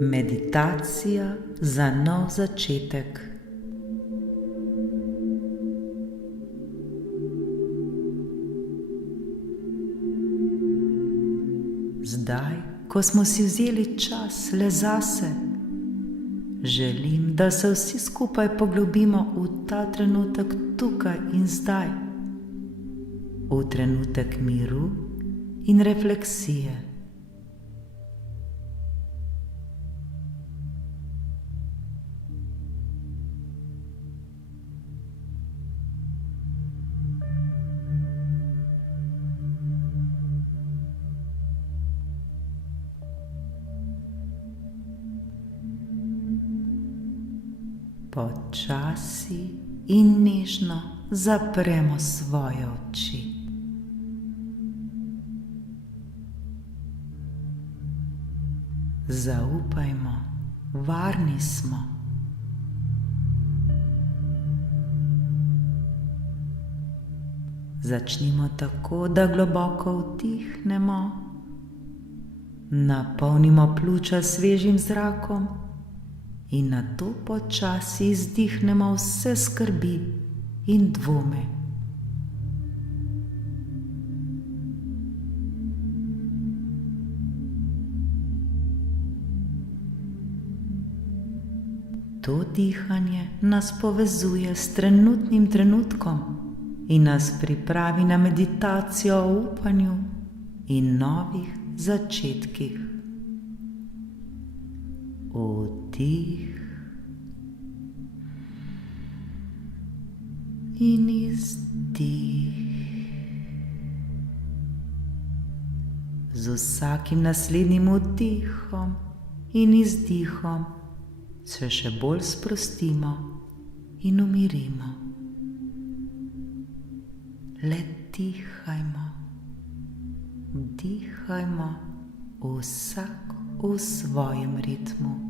Meditacija za nov začetek. Zdaj, ko smo si vzeli čas le zase, želim, da se vsi skupaj poglobimo v ta trenutek tukaj in zdaj, v trenutek miru in refleksije. Počasi in nežno zapremo svoje oči. Zaupajmo, varni smo. Začnimo tako, da globoko vdihnemo, napolnimo pljuča s svežim zrakom in nato počasi izdihnemo vse skrbi in dvome. To dihanje nas povezuje s trenutnim trenutkom in nas pripravi na meditacijo o upanju in novih začetkih. Vdih in izdih. Z vsakim naslednjim vdihom in izdihom se še bolj sprostimo in umirimo. Le dihajmo, vdihajmo, vsak v svojem ritmu.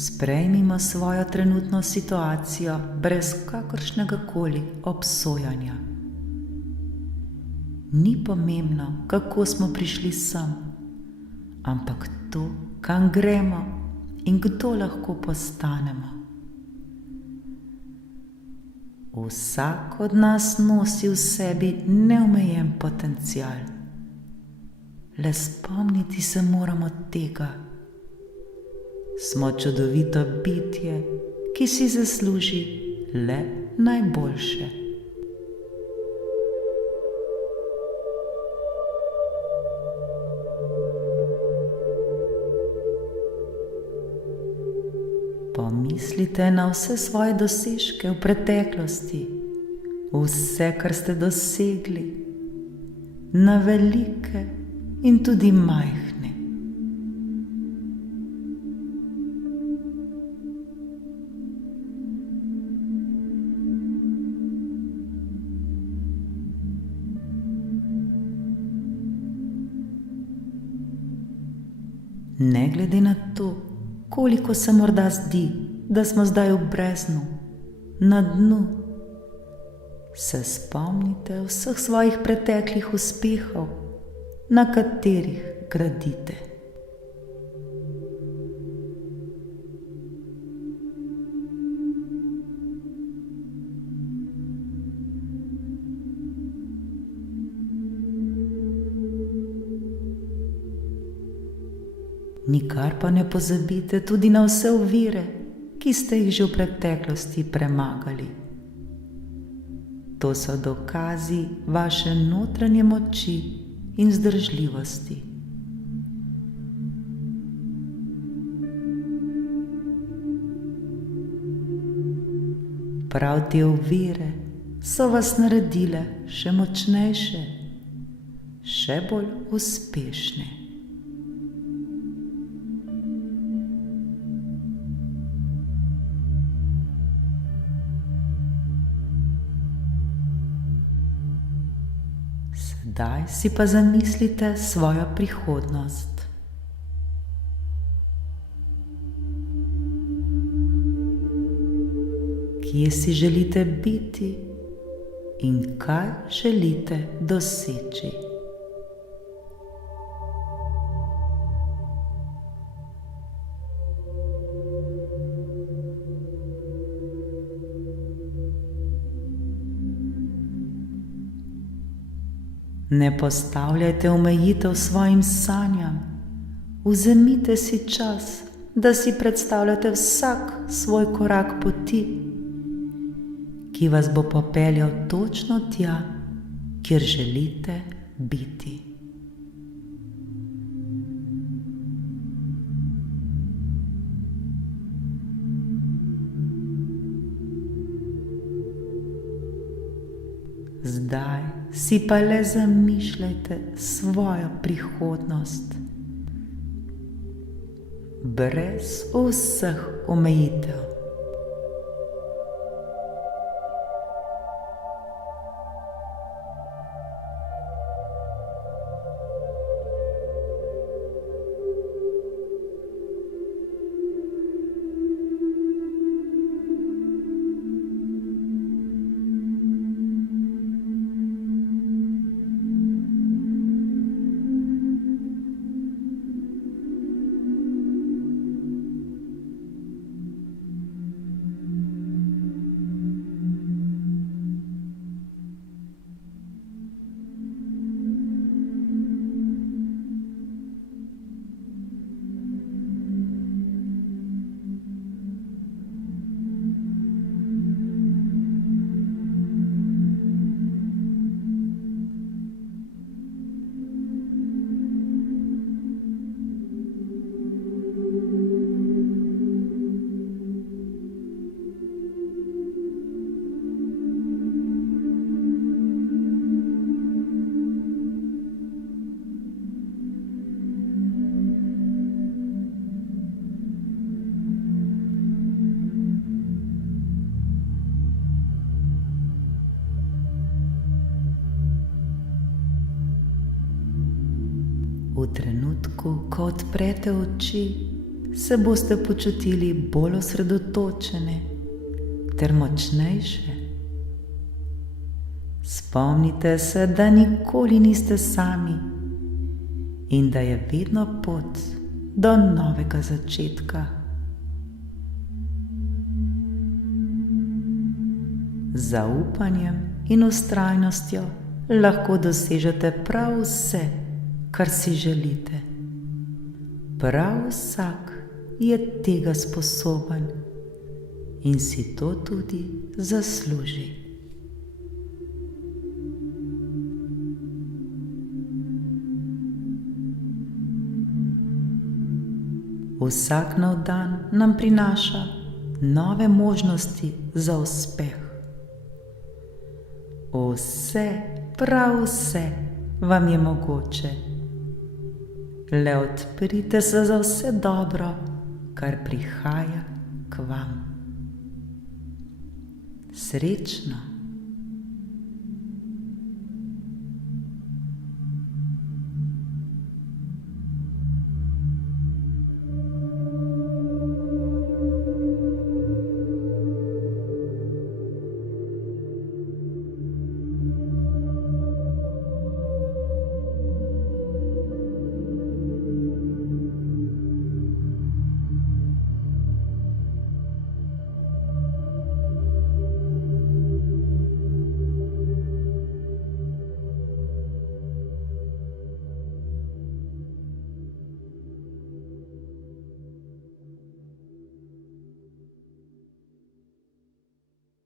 Sprejmimo svojo trenutno situacijo brez kakršnega koli obsojanja. Ni pomembno, kako smo prišli sem, ampak to, kam gremo in kdo lahko postanemo. Vsak od nas nosi v sebi neomejen potencial. Le spomniti se moramo tega. Smo čudovito bitje, ki si zasluži le najboljše. Pomislite na vse svoje dosežke v preteklosti, vse, kar ste dosegli, na velike in tudi majhne. Ne glede na to, koliko se morda zdi, da smo zdaj v breznu, na dnu, se spomnite vseh svojih preteklih uspehov, na katerih gradite. Nikar pa ne pozabite tudi na vse ovire, ki ste jih že v preteklosti premagali. To so dokazi vaše notranje moči in vzdržljivosti. prav te ovire so vas naredile še močnejše, še bolj uspešne. Sedaj si pa zamislite svojo prihodnost. Kje si želite biti in kaj želite doseči? Ne postavljajte omejitev svojim sanjam. Vzemite si čas, da si predstavljate vsak svoj korak poti, ki vas bo popeljal točno tja, kjer želite biti. Zdaj si pa le zamišljajte svojo prihodnost, brez vseh omejitev. V trenutku, ko odprete oči, se boste počutili bolj osredotočene ter močnejše. Spomnite se, da nikoli niste sami in da je vedno pot do novega začetka. Z zaupanjem in vztrajnostjo lahko dosežete prav vse, kar si želite. Prav vsak je tega sposoben in si to tudi zasluži. Vsak nov dan nam prinaša nove možnosti za uspeh. Vse, prav vse vam je mogoče. Le odprite se za vse dobro, kar prihaja k vam. Srečno!